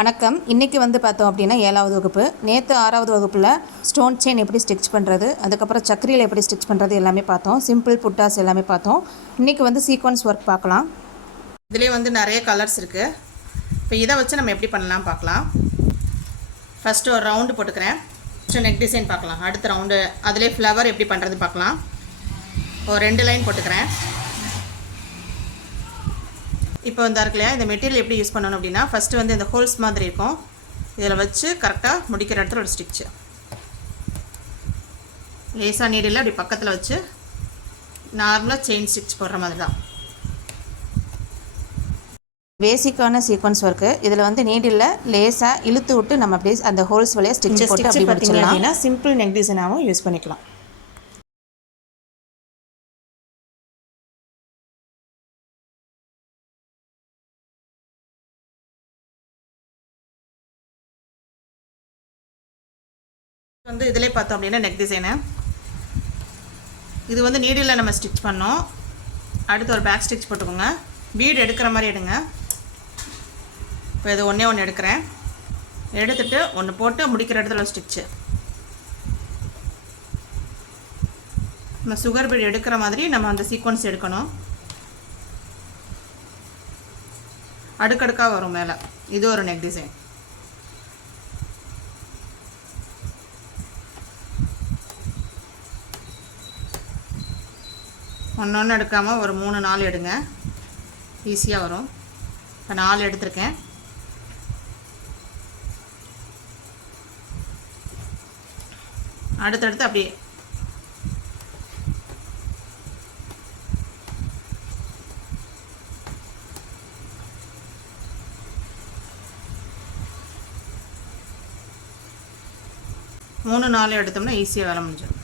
வணக்கம். இன்றைக்கி வந்து பார்த்தோம் அப்படின்னா ஏழாவது வகுப்பு. நேற்று ஆறாவது வகுப்பில் ஸ்டோன் செயின் எப்படி ஸ்டிச் பண்ணுறது அதுக்கப்புறம் சக்கரியில் எப்படி ஸ்டிச் பண்ணுறது எல்லாமே பார்த்தோம். சிம்பிள் புட்டாஸ் எல்லாமே பார்த்தோம். இன்றைக்கி வந்து சீக்வன்ஸ் ஒர்க் பார்க்கலாம். இதுலேயே வந்து நிறைய கலர்ஸ் இருக்குது இப்போ இதை வச்சு நம்ம எப்படி பண்ணலாம் பார்க்கலாம். ஃபஸ்ட்டு ஒரு ரவுண்டு போட்டுக்கிறேன். ஃபஸ்ட்டு நெக் டிசைன் பார்க்கலாம். அடுத்த ரவுண்டு அதிலே ஃப்ளவர் எப்படி பண்ணுறது பார்க்கலாம். ஒரு ரெண்டு லைன் போட்டுக்கிறேன். இப்போ வந்து இருக்கு இல்லையா? இந்த மெட்டீரியல் எப்படி யூஸ் பண்ணணும் அப்படின்னா ஃபஸ்ட்டு வந்து இந்த ஹோல்ஸ் மாதிரி இருக்கும். இதில் வச்சு கரெக்டாக முடிக்கிற இடத்துல ஒரு ஸ்டிச்சு லேசாக நீடில் அப்படி பக்கத்தில் வச்சு நார்மலாக செயின் ஸ்டிச் போடுற மாதிரி தான் பேசிக்கான சீக்வன்ஸ் ஒர்க்கு இதில் வந்து நீடில் லேசாக இழுத்து விட்டு நம்ம அப்படியே அந்த ஹோல்ஸ் வழியாக ஸ்டிச் போட்டு அப்படி பார்த்தீங்க முடிச்சிடலாம் அப்படின்னா சிம்பிள் நெக் டிசைனாகவும் யூஸ் பண்ணிக்கலாம். வந்து இதிலே பார்த்தோம் அப்படின்னா நெக் டிசைனு இது வந்து நீடில் நம்ம ஸ்டிச் பண்ணோம். அடுத்து ஒரு பேக் ஸ்டிச் போட்டுக்கோங்க. பீடு எடுக்கிற மாதிரி எடுங்க. இப்போ இது ஒன்றே ஒன்று எடுக்கிறேன். எடுத்துட்டு ஒன்று போட்டு முடிக்கிற இடத்துல ஒரு ஸ்டிச்சு நம்ம சுகர் பீடு எடுக்கிற மாதிரி நம்ம அந்த சீக்வன்ஸ் எடுக்கணும். அடுக்கடுக்காக வரும் மேலே. இது ஒரு நெக் டிசைன் ஒன்று ஒன்று எடுக்காமல் ஒரு மூணு நாலு எடுங்க. ஈஸியாக வரும். இப்போ நாலு எடுத்திருக்கேன். அடுத்தடுத்து அப்படியே. மூணு நாலு எடுத்தோம்னா ஈஸியாக வேலை முடிஞ்சிடும்.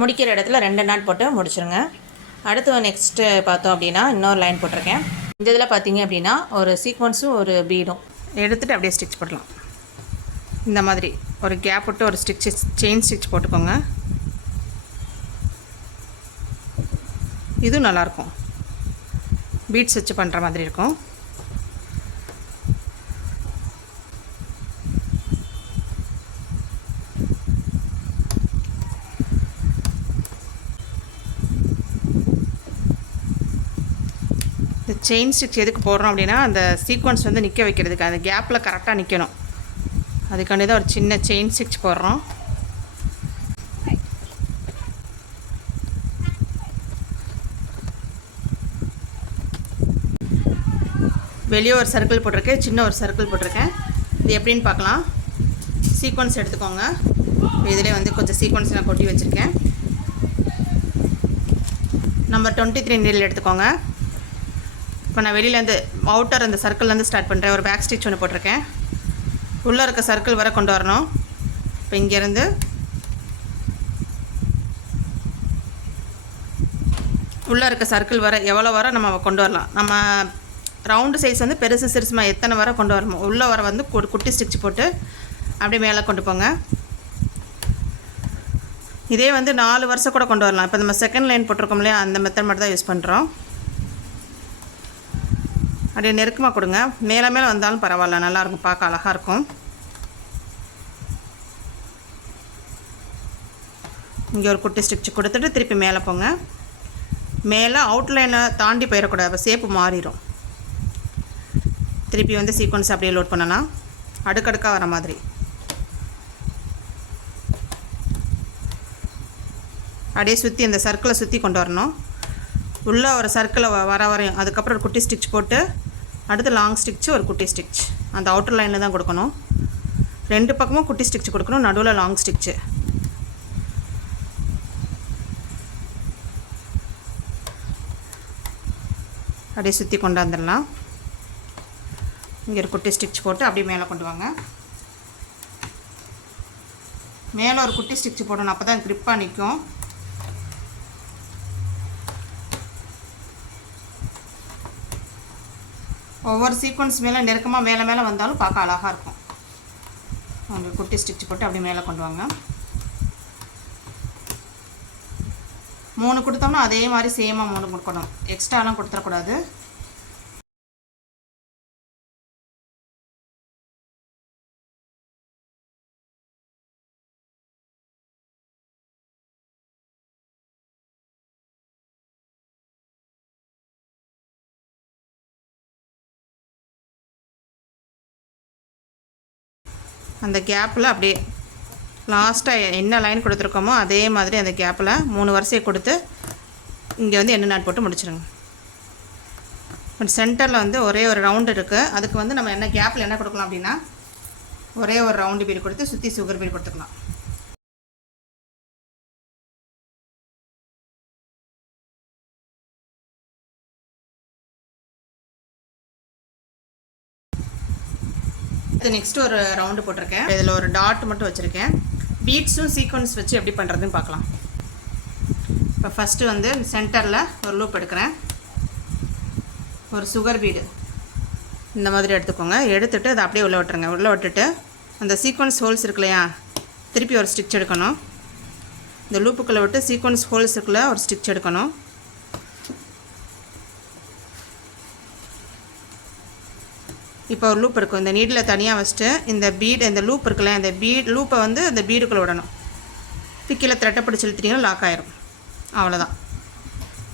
முடிக்கிற இடத்துல ரெண்டு நாட் போட்டு முடிச்சுருங்க. அடுத்து நெக்ஸ்ட்டு பார்த்தோம் அப்படின்னா இன்னொரு லைன் போட்டிருக்கேன். இந்த இதில் பார்த்தீங்க அப்படின்னா ஒரு சீக்வன்ஸும் ஒரு பீடும் எடுத்துகிட்டு அப்படியே ஸ்டிச் போடலாம். இந்த மாதிரி ஒரு கேப் விட்டு ஒரு ஸ்டிச் செயின் ஸ்டிச் போட்டுக்கோங்க. இதுவும் நல்லாயிருக்கும் பீட்ஸ் வச்சு பண்ணுற மாதிரி இருக்கும். செயின் ஸ்டிச் எதுக்கு போடுறோம் அப்படின்னா அந்த சீக்வன்ஸ் வந்து நிற்க வைக்கிறதுக்கு அந்த கேப்பில் கரெக்டாக நிற்கணும் அதுக்காண்டி தான் ஒரு சின்ன செயின் ஸ்டிச் போடுறோம். வெளியே ஒரு சர்க்கிள் போட்டிருக்கேன் சின்ன ஒரு சர்க்கிள் போட்டிருக்கேன் இது எப்படின்னு பார்க்கலாம். சீக்வன்ஸ் எடுத்துக்கோங்க. இதிலே வந்து கொஞ்சம் சீக்வன்ஸ் நான் கொட்டி வச்சுருக்கேன். நம்பர் டுவெண்ட்டி த்ரீ நீடில் எடுத்துக்கோங்க. இப்போ நான் வெளியிலேருந்து அவுட்டர் அந்த சர்க்கிள்லேருந்து ஸ்டார்ட் பண்ணுறேன் ஒரு பேக் ஸ்டிச் ஒன்று போட்டிருக்கேன். உள்ளே இருக்க சர்க்கிள் வர கொண்டு வரணும். இப்போ இங்கேருந்து உள்ளே இருக்க சர்க்கிள் வர எவ்வளோ வர நம்ம கொண்டு வரலாம். நம்ம ரவுண்டு சைஸ் வந்து பெருசு சிறுசுமாக எத்தனை வர கொண்டு வரணும். உள்ளே வர வந்து கு- குட்டி ஸ்டிச் போட்டு அப்படியே மேலே கொண்டு போங்க. இதே வந்து நாலு வருஷம் கூட கொண்டு வரலாம். இப்போ நம்ம செகண்ட் லைன் போட்டிருக்கோம் இல்லையா? அந்த மெத்தட் மட்டும் தான் யூஸ் பண்ணுறோம் அப்படியே நெருக்கமாக கொடுங்க. மேலே மேலே வந்தாலும் பரவாயில்ல. நல்லாயிருக்கும் பார்க்க அழகாக இருக்கும். இங்கே ஒரு குட்டி ஸ்டிச் கொடுத்துட்டு திருப்பி மேலே போங்க. மேலே அவுட்லைனை தாண்டி போயிடக்கூடாது. அப்போ சேப்பு மாறிடும். திருப்பி வந்து சீக்வன்ஸ் அப்படியே லோட் பண்ணலாம். அடுக்கடுக்காக வர மாதிரி. அப்படியே சுற்றி அந்த சர்க்கிளை சுற்றி கொண்டு வரணும். உள்ளே ஒரு சர்க்கிளை வர வரையும். அதுக்கப்புறம் ஒரு குட்டி ஸ்டிச் போட்டு அடுத்து லாங் ஸ்டிச் ஒரு குட்டி ஸ்டிச் அந்த அவுட்டர் லைனில் தான் கொடுக்கணும். ரெண்டு பக்கமும் குட்டி ஸ்டிச் கொடுக்கணும் நடுவில் லாங் ஸ்டிச்சு அப்படியே சுற்றி கொண்டாந்துடலாம் இங்கே ஒரு குட்டி ஸ்டிச் போட்டு அப்படியே மேலே கொண்டு வாங்க. மேலே ஒரு குட்டி ஸ்டிச் போடணும் அப்போ தான் க்ரிப்பாக நிற்கும். ஒவ்வொரு சீக்வன்ஸ் மேலே நெருக்கமாக மேலே மேலே வந்தாலும் பார்க்க அழகாக இருக்கும். அவங்க குட்டி ஸ்டிச் போட்டு அப்படியே மேலே கொண்டு வாங்க. மூணு கொடுத்தோம்னா அதே மாதிரி சேமாக மூணு கொடுக்கணும். எக்ஸ்ட்ராலாம் கொடுத்துடக்கூடாது. அந்த கேப்பில் அப்படியே லாஸ்ட்டாக என்ன லைன் கொடுத்துருக்கோமோ அதே மாதிரி அந்த கேப்பில் மூணு வரிசையை கொடுத்து இங்கே வந்து எண்ணெய் நாட் போட்டு முடிச்சிடுங்க பட் சென்டரில் வந்து ஒரே ஒரு ரவுண்டு இருக்குது அதுக்கு வந்து நம்ம என்ன கேப்பில் என்ன கொடுக்கலாம் அப்படின்னா ஒரே ஒரு ரவுண்டு பீடு கொடுத்து சுற்றி சுகர் பீடு கொடுத்துக்கலாம். அடுத்து நெக்ஸ்ட் ஒரு ரவுண்டு போட்டிருக்கேன். இதில் ஒரு டாட் மட்டும் வச்சுருக்கேன். பீட்ஸும் சீக்வன்ஸ் வச்சு எப்படி பண்ணுறதுன்னு பார்க்கலாம். இப்போ ஃபஸ்ட்டு வந்து சென்டரில் ஒரு லூப் எடுக்கிறேன். ஒரு சுகர் பீடு இந்த மாதிரி எடுத்துக்கோங்க. எடுத்துட்டு அதை அப்படியே உள்ளே விட்டுருங்க. உள்ளே விட்டுட்டு அந்த சீக்வன்ஸ் ஹோல்ஸ் இருக்கு இல்லையா? திருப்பி ஒரு ஸ்டிச் எடுக்கணும். இந்த லூப்புக்குள்ளே விட்டு சீக்வன்ஸ் ஹோல்ஸுக்குள்ளே ஒரு ஸ்டிச் எடுக்கணும். இப்போ ஒரு லூப் இருக்கும். இந்த நீடில் தனியாக வச்சுட்டு இந்த பீடு இந்த லூப் இருக்குல்ல இந்த பீட் லூப்பை வந்து அந்த பீடுக்குள்ளே விடணும். பிக்கில் த்ரெட்டை பிடிச்சி இழுத்துட்டீங்கன்னா லாக் ஆயிரும். அவ்வளோதான்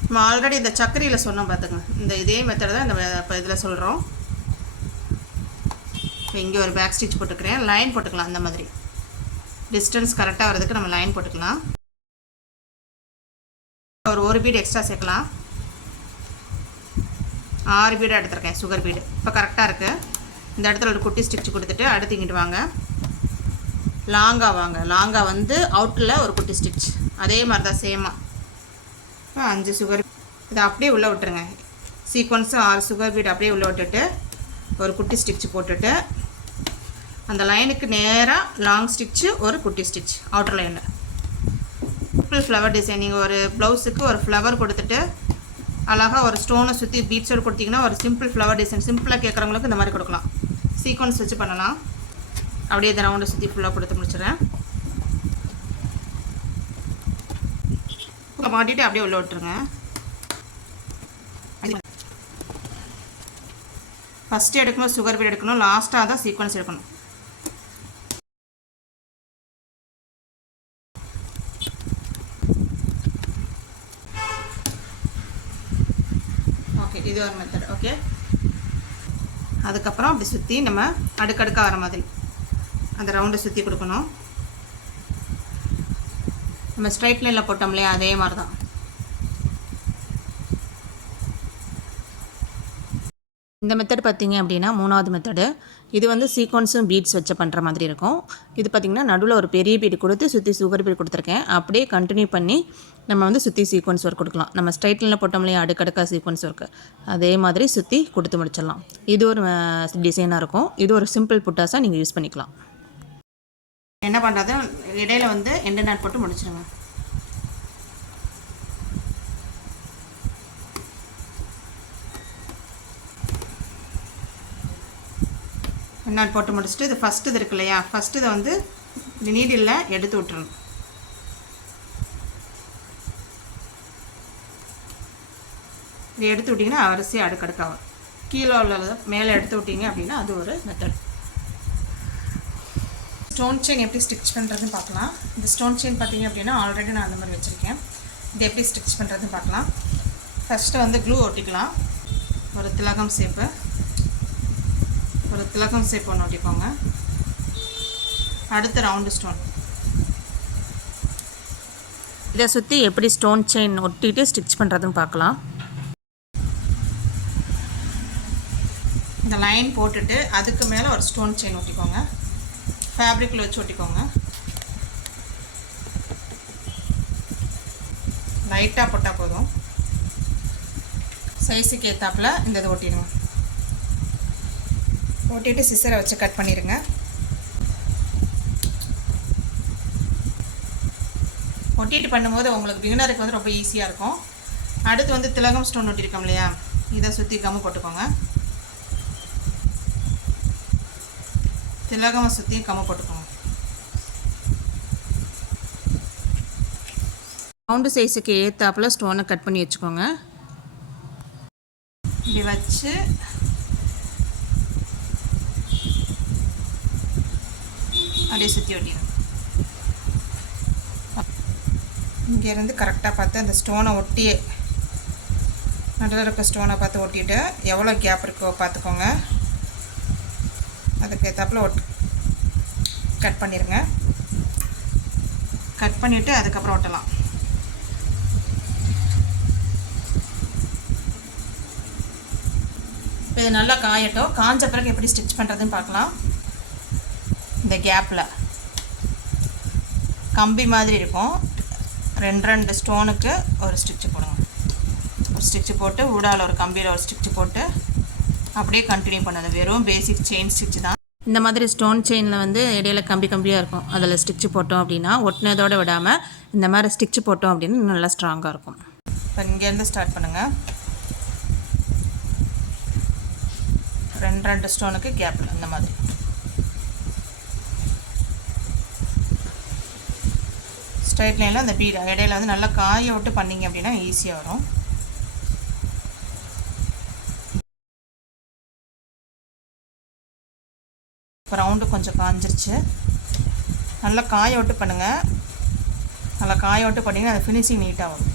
நம்ம ஆல்ரெடி இந்த சக்கரையில் சொன்னோம் பார்த்துங்க இந்த இதே மெத்தடு தான் இந்த இப்போ இதில் சொல்கிறோம் இப்போ இங்கே ஒரு பேக் ஸ்டிச் போட்டுக்கிறேன். லைன் போட்டுக்கலாம் அந்த மாதிரி. டிஸ்டன்ஸ் கரெக்டாக வரதுக்கு நம்ம லைன் போட்டுக்கலாம். ஒரு ஒரு பீடு எக்ஸ்ட்ரா சேர்க்கலாம். ஆறு பீடாக எடுத்திருக்கேன் சுகர் பீடு. இப்போ கரெக்டாக இருக்குது இந்த இடத்துல ஒரு குட்டி ஸ்டிச் கொடுத்துட்டு அடுத்து இங்கிட்டு வாங்க. லாங்காக வாங்க. லாங்காக வந்து அவுட்டில் ஒரு குட்டி ஸ்டிச் அதே மாதிரி தான் சேமாக இப்போ அஞ்சு சுகர் இதை அப்படியே உள்ளே விட்டுருங்க. சீக்வன்ஸும் ஆறு சுகர் பீடு அப்படியே உள்ளே விட்டுட்டு ஒரு குட்டி ஸ்டிச் போட்டுட்டு அந்த லைனுக்கு நேராக லாங் ஸ்டிச்சு ஒரு குட்டி ஸ்டிச் அவுட்டர் லைனில் சிம்பிள் ஃப்ளவர் டிசைனிங் ஒரு ப்ளவுஸுக்கு ஒரு ஃப்ளவர் கொடுத்துட்டு அழகாக ஒரு ஸ்டோனை சுற்றி பீட்ஸோடு கொடுத்தீங்கன்னா ஒரு சிம்பிள் ஃப்ளவர் டிசைன் சிம்பிளாக கேட்குறவங்களுக்கு இந்த மாதிரி கொடுக்கலாம். சீக்வன்ஸ் வச்சு பண்ணலாம். அப்படியே இந்த ரவுண்டை சுற்றி ஃபுல்லாக கொடுத்து முடிச்சிடுறேன். மாட்டிட்டு அப்படியே உள்ள விட்டுருங்க. ஃபஸ்ட்டு எடுக்கணும் சுகர் பீட் எடுக்கணும் லாஸ்ட்டாக தான் சீக்வன்ஸ் எடுக்கணும் ஓகே இது ஒரு மெத்தட் ஓகே அதுக்கப்புறம் அப்படி சுற்றி நம்ம அடுக்கடுக்காக வர மாதிரி. அந்த ரவுண்டை சுற்றி கொடுக்கணும். நம்ம ஸ்ட்ரைட் லைனில் போட்டோம் இல்லையா? அதே மாதிரி தான் இந்த மெத்தட் பார்த்தீங்க அப்படின்னா மூணாவது மெத்தடு இது வந்து சீக்வன்ஸும் பீட்ஸ் வச்சு பண்ணுற மாதிரி இருக்கும். இது பார்த்திங்கன்னா நடுவில் ஒரு பெரிய பீட் கொடுத்து சுற்றி சுகர் பீட் கொடுத்துருக்கேன். அப்படியே கண்டினியூ பண்ணி நம்ம வந்து சுற்றி சீக்வன்ஸ் ஒர்க் கொடுக்கலாம். நம்ம ஸ்ட்ரைட்லில் போட்டோம்லையே போட்டோம் இல்லையா அடுக்கடுக்காக சீக்வன்ஸ் ஒர்க்கு அதே மாதிரி சுற்றி கொடுத்து முடிச்சிடலாம். இது ஒரு டிசைனாக இருக்கும். இது ஒரு சிம்பிள் புட்டாஸாக நீங்கள் யூஸ் பண்ணிக்கலாம். என்ன பண்ணுறது இடையில வந்து எண்டு நாட் போட்டு முடிச்சிடுங்க. நாட் போட்டு முடிச்சுட்டு இது ஃபஸ்ட்டு இது இருக்கு இல்லையா? ஃபஸ்ட்டு இதை வந்து இந்த நீடில் எடுத்து விட்டுறணும். இதை எடுத்து விட்டிங்கன்னா அரிசி அடுக்கடுக்காகும். கீழே உள்ளதை மேலே எடுத்து விட்டீங்க அப்படின்னா அது ஒரு மெத்தட் ஸ்டோன் செயின் எப்படி ஸ்டிச் பண்ணுறதுன்னு பார்க்கலாம். இந்த ஸ்டோன் செயின் பார்த்தீங்க அப்படின்னா ஆல்ரெடி நான் அந்த மாதிரி வச்சுருக்கேன். இது எப்படி ஸ்டிச் பண்ணுறதுன்னு பார்க்கலாம். ஃபஸ்ட்டு வந்து க்ளூ ஒட்டிக்கலாம். ஒரு திலகம் சேப்பு ஒரு திலகம் ஒன்று ஒட்டிக்கோங்க. அடுத்து ரவுண்டு ஸ்டோன் இதை சுற்றி எப்படி ஸ்டோன் செயின் ஒட்டிட்டு ஸ்டிச் பண்ணுறதுன்னு பார்க்கலாம். இந்த லைன் போட்டுட்டு அதுக்கு மேலே ஒரு ஸ்டோன் செயின் ஒட்டிக்கோங்க. ஃபேப்ரிக்கில் வச்சு ஒட்டிக்கோங்க. லைட்டாக போட்டால் போதும். சைஸுக்கு ஏற்றாப்புல இந்த இது ஒட்டிடுங்க. போட்டுட்டு சிசரை வச்சு கட் பண்ணிடுங்க ஒட்டிட்டு பண்ணும்போது உங்களுக்கு பிகினருக்கு வந்து ரொம்ப ஈஸியாக இருக்கும். அடுத்து வந்து திலகம் ஸ்டோன் ஒட்டியிருக்கோம் இல்லையா? இதை சுற்றி கம்மு போட்டுக்கோங்க. திலகமை சுற்றி கம்ம போட்டுக்கோங்க. ரவுண்டு சைஸுக்கு ஏற்றாப்புல ஸ்டோனை கட் பண்ணி வச்சுக்கோங்க. இப்படி வச்சு அப்படியே சுற்றி ஒட்டிடும். இங்கேருந்து கரெக்டாக பார்த்து அந்த ஸ்டோனை ஒட்டியே நடுவில் இருக்க ஸ்டோனை பார்த்து ஒட்டிட்டு எவ்வளோ கேப் இருக்கோ பார்த்துக்கோங்க. அதுக்கு ஏற்றாப்புல ஒட் கட் பண்ணிடுங்க கட் பண்ணிவிட்டு அதுக்கப்புறம் ஒட்டலாம். இப்போ இது நல்லா காயட்டும். காஞ்ச பிறகு எப்படி ஸ்டிச் பண்ணுறதுன்னு பார்க்கலாம். இந்த கேப்பில் கம்பி மாதிரி இருக்கும். ரெண்டு ரெண்டு ஸ்டோனுக்கு ஒரு ஸ்டிச்சு போடுங்க. ஒரு ஸ்டிச்சு போட்டு ஊடால ஒரு கம்பியில் ஒரு ஸ்டிச்சு போட்டு அப்படியே கண்டினியூ பண்ணுது வெறும் பேசிக் செயின் ஸ்டிச் தான். இந்த மாதிரி ஸ்டோன் செயினில் வந்து இடையில கம்பி கம்பியாக இருக்கும். அதில் ஸ்டிச்சு போட்டோம் அப்படின்னா ஒட்டினதோடு விடாமல் இந்த மாதிரி ஸ்டிச்சு போட்டோம் அப்படின்னு நல்லா ஸ்ட்ராங்காக இருக்கும். இப்போ இங்கேருந்து ஸ்டார்ட் பண்ணுங்கள் ரெண்டு ரெண்டு ஸ்டோனுக்கு கேப்பில் இந்த மாதிரி. ஸ்ட்ரைட் லைனில் அந்த பீட் இடையில வந்து நல்லா காய விட்டு பண்ணிங்க அப்படின்னா ஈஸியாக வரும். இப்போ ரவுண்டு கொஞ்சம் காஞ்சிருச்சு. நல்லா காய விட்டு பண்ணுங்கள் நல்லா காய விட்டு பண்ணிங்கன்னா அது ஃபினிஷிங் நீட்டாக வரும்.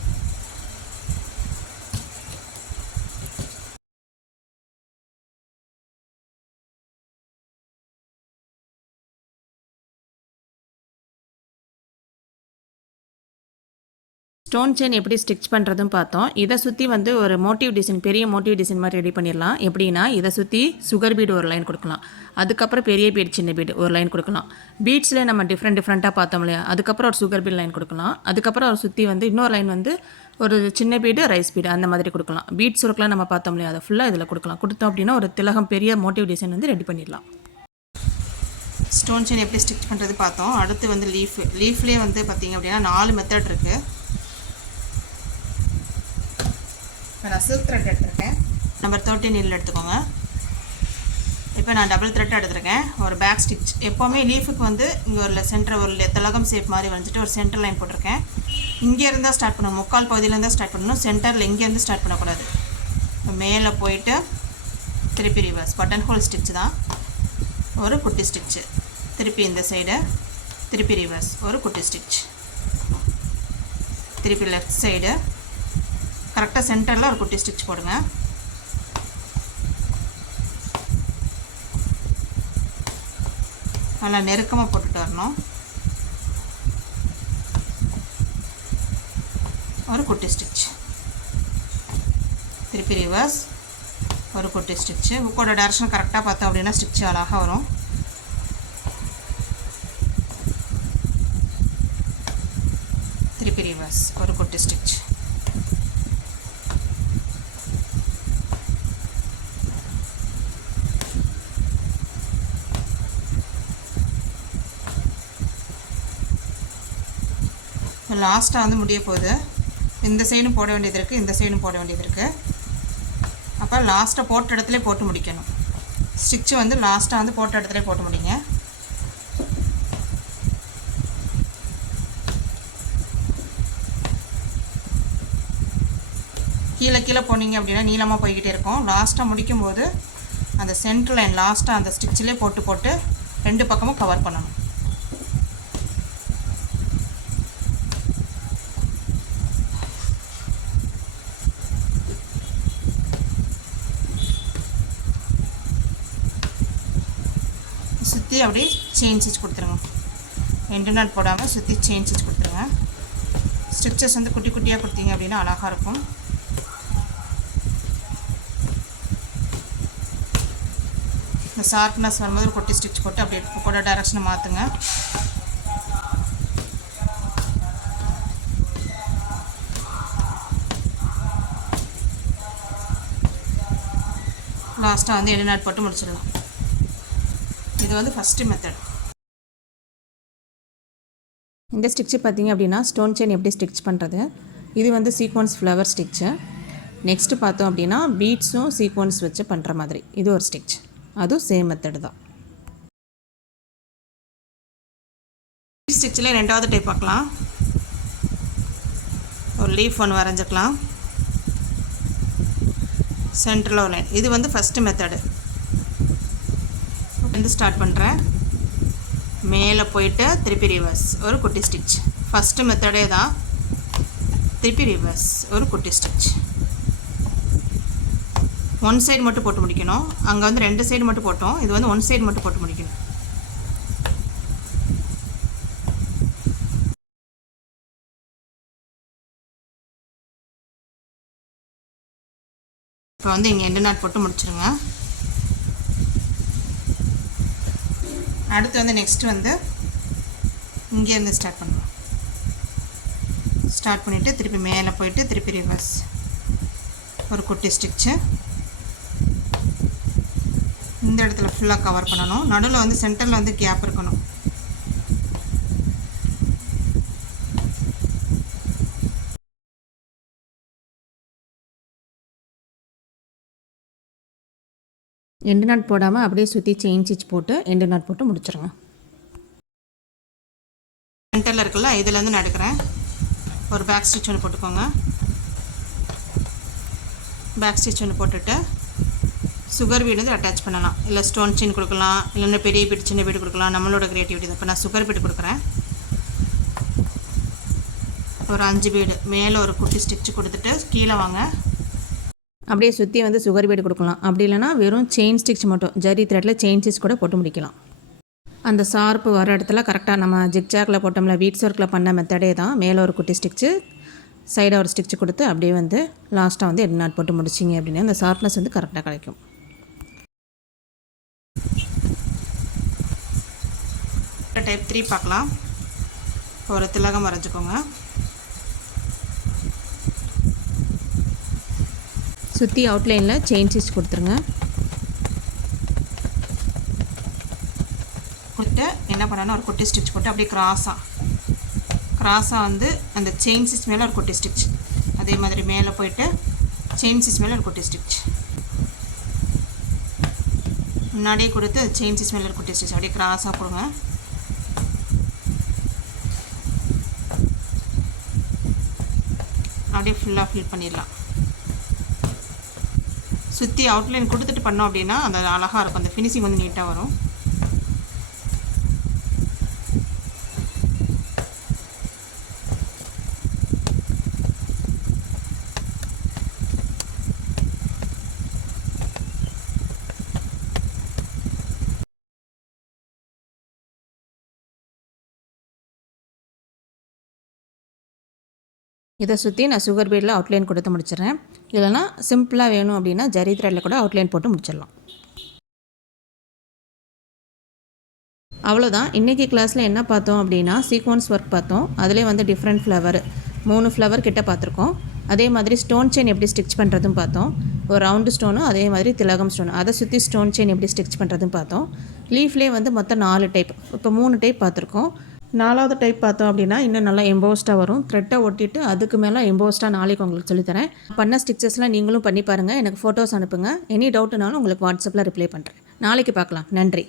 ஸ்டோன் செயின் எப்படி ஸ்டிச் பண்ணுறதுன்னு பார்த்தோம். இதை சுற்றி வந்து ஒரு மோட்டிவ் டிசைன் பெரிய மோட்டிவ் டிசைன் மாதிரி ரெடி பண்ணிடலாம். எப்படின்னா இதை சுற்றி சுகர் பீடு ஒரு லைன் கொடுக்கலாம். அதுக்கப்புறம் பெரிய பீடு சின்ன பீடு ஒரு லைன் கொடுக்கலாம். பீட்ஸில் நம்ம டிஃப்ரெண்ட் டிஃப்ரெண்ட்டாக பார்த்தோம் இல்லையா? அதுக்கப்புறம் ஒரு சுகர் பீட் லைன் கொடுக்கலாம். அதுக்கப்புறம் ஒரு சுற்றி வந்து இன்னொரு லைன் வந்து ஒரு சின்ன பீடு ரைஸ் பீடு அந்த மாதிரி கொடுக்கலாம். பீட்ஸ் ஒர்க்லாம் நம்ம பார்த்தோம் இல்லையா? அதை ஃபுல்லாக இதில் கொடுக்கலாம். கொடுத்தோம் அப்படின்னா ஒரு திலகம் பெரிய மோட்டிவ் டிசைன் வந்து ரெடி பண்ணிடலாம். ஸ்டோன் செயின் எப்படி ஸ்டிச் பண்ணுறது பார்த்தோம். அடுத்து வந்து லீஃப் லீஃப்லேயே வந்து பார்த்திங்க அப்படின்னா நாலு மெத்தட் இருக்குது இப்போ நான் சில்க் த்ரெட் எடுத்திருக்கேன். நம்பர் தேர்ட்டின் நீல் எடுத்துக்கோங்க. இப்போ நான் டபுள் த்ரெட் எடுத்திருக்கேன். ஒரு பேக் ஸ்டிச் எப்போவுமே லீஃபுக்கு வந்து இங்கே ஒரு சென்டர் ஒரு தலகம் ஷேப் மாதிரி வந்துட்டு ஒரு சென்டர் லைன் போட்டிருக்கேன். இங்கே இருந்தால் ஸ்டார்ட் பண்ணணும். முக்கால் பகுதியிலேருந்து ஸ்டார்ட் பண்ணணும். சென்டரில் இங்கேருந்து ஸ்டார்ட் பண்ணக்கூடாது. மேலே போயிட்டு திருப்பி ரிவர்ஸ் பட்டன் ஹோல் ஸ்டிச் தான். ஒரு குட்டி ஸ்டிச்சு திருப்பி இந்த சைடு திருப்பி ரிவர்ஸ் ஒரு குட்டி ஸ்டிச் திருப்பி லெஃப்ட் சைடு கரெக்டாக சென்டரில் ஒரு குட்டி ஸ்டிச் போடுங்க. நல்லா நெருக்கமாக போட்டுட்டு வரணும். ஒரு குட்டி ஸ்டிச். திருப்பி ரிவர்ஸ் ஒரு குட்டி ஸ்டிச்சு புக்கோட டேரக்ஷன் கரெக்டாக பார்த்தோம் அப்படின்னா ஸ்டிச் அழகாக வரும். திருப்பி ரிவர்ஸ் ஒரு குட்டி ஸ்டிச் லாஸ்ட்டாக வந்து முடிய போகுது. இந்த சைடும் போட வேண்டியது இருக்குது இந்த சைடும் போட வேண்டியது இருக்குது அப்போ லாஸ்ட்டாக போட்ட இடத்துல போட்டு முடிக்கணும். ஸ்டிச்சு வந்து லாஸ்ட்டாக வந்து போட்ட இடத்துல போட்டு முடிங்க. கீழே கீழே போனீங்க அப்படின்னா நீளமாக போய்கிட்டே இருக்கும். லாஸ்ட்டாக முடிக்கும்போது அந்த சென்ட்ரு லைன் லாஸ்ட்டாக அந்த ஸ்டிச்சிலே போட்டு போட்டு ரெண்டு பக்கமும் கவர் பண்ணணும். சுற்றி அப்படியே செயின் ஸ்டிச் கொடுத்துருங்க. ரெண்டு போடாமல் சுற்றி செயின் ஸ்டிச் கொடுத்துருங்க. ஸ்டிச்சஸ் வந்து குட்டி குட்டியாக கொடுத்தீங்க அப்படின்னா அழகாக இருக்கும். இந்த ஷார்ப்னஸ் வரும்போது ஒரு குட்டி ஸ்டிச் போட்டு அப்படியே கூட டைரக்ஷனை மாற்றுங்க லாஸ்ட்டாக வந்து எண்டர்நாட் போட்டு முடிச்சிடலாம். இது வந்து ஃபஸ்ட்டு மெத்தட் இந்த ஸ்டிச்சு பார்த்தீங்க அப்படின்னா ஸ்டோன் செயின் எப்படி ஸ்டிச் பண்ணுறது இது வந்து சீக்வன்ஸ் ஃப்ளவர் ஸ்டிச்சு நெக்ஸ்ட்டு பார்த்தோம் அப்படின்னா பீட்ஸும் சீக்வன்ஸ் வச்சு பண்ணுற மாதிரி. இது ஒரு ஸ்டிச் அதுவும் சேம் மெத்தடு தான். ஸ்டிச்சில் ரெண்டாவது டைப் பார்க்கலாம். ஒரு லீஃப் ஒன்று வரைஞ்சிக்கலாம். சென்டரில் லைன் இது வந்து ஃபஸ்ட்டு மெத்தடு வந்து ஸ்டார்ட் பண்ணுறேன் மேலே போயிட்டு திருப்பி ரிவர்ஸ் ஒரு குட்டி ஸ்டிச் ஃபஸ்ட்டு மெத்தடே தான் திருப்பி ரிவர்ஸ் ஒரு குட்டி ஸ்டிச் ஒன் சைடு மட்டும் போட்டு முடிக்கணும். அங்கே வந்து ரெண்டு சைடு மட்டும் போட்டோம். இது வந்து ஒன் சைடு மட்டும் போட்டு முடிக்கணும். இப்போ வந்து இங்கே எண்டு நாட் போட்டு முடிச்சிருங்க. அடுத்து வந்து நெக்ஸ்ட்டு வந்து இங்கேருந்து ஸ்டார்ட் பண்ணுவோம். ஸ்டார்ட் பண்ணிவிட்டு திருப்பி மேலே போயிட்டு திருப்பி ரிவர்ஸ் ஒரு குட்டி ஸ்டிச்சு இந்த இடத்துல ஃபுல்லாக கவர் பண்ணணும். நடுவில் வந்து சென்டரில் வந்து கேப் இருக்கணும். எண்டு நாட் போடாமல் அப்படியே சுற்றி செயின் ஸ்டிச் போட்டு எண்டு நாட் போட்டு முடிச்சிருங்க. சென்டரில் இருக்குல்ல இதுலேருந்து நான் எடுக்கிறேன் ஒரு பேக் ஸ்டிச் ஒன்று போட்டுக்கோங்க. பேக் ஸ்டிச் ஒன்று போட்டுட்டு சுகர் வீடு வந்து அட்டாச் பண்ணலாம். இல்லை ஸ்டோன் செயின் கொடுக்கலாம் இல்லைன்னா பெரிய வீடு சின்ன பீடு கொடுக்கலாம். நம்மளோட க்ரியேட்டிவிட்டி தான். இப்போ நான் சுகர் பீடு கொடுக்குறேன். ஒரு அஞ்சு பீடு மேலே ஒரு குட்டி ஸ்டிச் கொடுத்துட்டு கீழே வாங்க. அப்படியே சுற்றி வந்து சுகர் பீடு கொடுக்கலாம். அப்படி இல்லைனா வெறும் செயின் ஸ்டிச் மட்டும் ஜரி த்ரெட்டில் செயின் ஸ்டிச் கூட போட்டு முடிக்கலாம். அந்த ஷார்ப்பு வர இடத்துல கரெக்டாக நம்ம ஜிக்ஜாக்கில் போட்டோம்ல வீட்ஸ் ஒர்க்கில் பண்ண மெத்தடே தான் மேலே ஒரு குட்டி ஸ்டிச்சு சைடாக ஒரு ஸ்டிச் கொடுத்து அப்படியே வந்து லாஸ்ட்டாக வந்து எட்டு நாட் போட்டு முடிச்சிங்க அப்படின்னு அந்த ஷார்ப்னஸ் வந்து கரெக்டாக கிடைக்கும். டைப் த்ரீ பார்க்கலாம். ஒரு திலகம் வரைஞ்சிக்கோங்க. சுற்றி அவுட்லைனில் செயின் ஸ்டிச் கொடுத்துருங்க. கொடுத்து என்ன பண்ணணும் ஒரு குட்டி ஸ்டிச் போட்டு அப்படியே க்ராஸாக கிராஸாக வந்து அந்த செயின் ஸ்டிச் மேலே ஒரு குட்டி ஸ்டிச் அதே மாதிரி மேலே போயிட்டு செயின் ஸ்டிச் மேலே ஒரு குட்டி ஸ்டிச் முன்னாடியே கொடுத்து செயின் ஸ்டிச் மேலே ஒரு குட்டி ஸ்டிச் அப்படியே கிராஸாக கொடுங்க. அப்படியே ஃபுல்லாக ஃபில் பண்ணிடலாம். சுற்றி அவுட்லைன் கொடுத்துட்டு பண்ணோம் அப்படின்னா அந்த அழகாக இருக்கும். அந்த ஃபினிஷிங் வந்து நீட்டாக வரும். இதை சுற்றி நான் சுகர் பீடில் அவுட்லைன் கொடுத்து முடிச்சிடுறேன். இல்லைனா சிம்பிளாக வேணும் அப்படின்னா ஜரி த்ரெட்டில் கூட அவுட்லைன் போட்டு முடிச்சிடலாம். அவ்வளோதான் இன்றைக்கி கிளாஸில் என்ன பார்த்தோம் அப்படின்னா சீக்வன்ஸ் ஒர்க் பார்த்தோம். அதிலே வந்து டிஃப்ரெண்ட் ஃப்ளவர் மூணு ஃப்ளவர் கிட்ட பார்த்துருக்கோம். அதே மாதிரி ஸ்டோன் செயின் எப்படி ஸ்டிச் பண்ணுறதும் பார்த்தோம். ஒரு ரவுண்டு ஸ்டோனும் அதே மாதிரி திலகம் ஸ்டோன் அதை சுற்றி ஸ்டோன் செயின் எப்படி ஸ்டிச் பண்ணுறதும் பார்த்தோம். லீஃப்லேயே வந்து மொத்தம் நாலு டைப் இப்போ மூணு டைப் பார்த்துருக்கோம். நாலாவது டைப் பார்த்தோம் அப்படின்னா இன்னும் நல்லா எம்போஸ்டாக வரும். த்ரெட்டை ஒட்டிட்டு அதுக்கு மேலே எம்போஸ்டாக நாளைக்கு உங்களுக்கு சொல்லித்தரேன். பண்ண ஸ்டிச்சஸ்லாம் நீங்களும் பண்ணி பாருங்கள் எனக்கு ஃபோட்டோஸ் அனுப்புங்க. எனி டவுட்னாலும் உங்களுக்கு வாட்ஸ்அப்பில் ரிப்ளை பண்ணுறேன் நாளைக்கு பார்க்கலாம். நன்றி.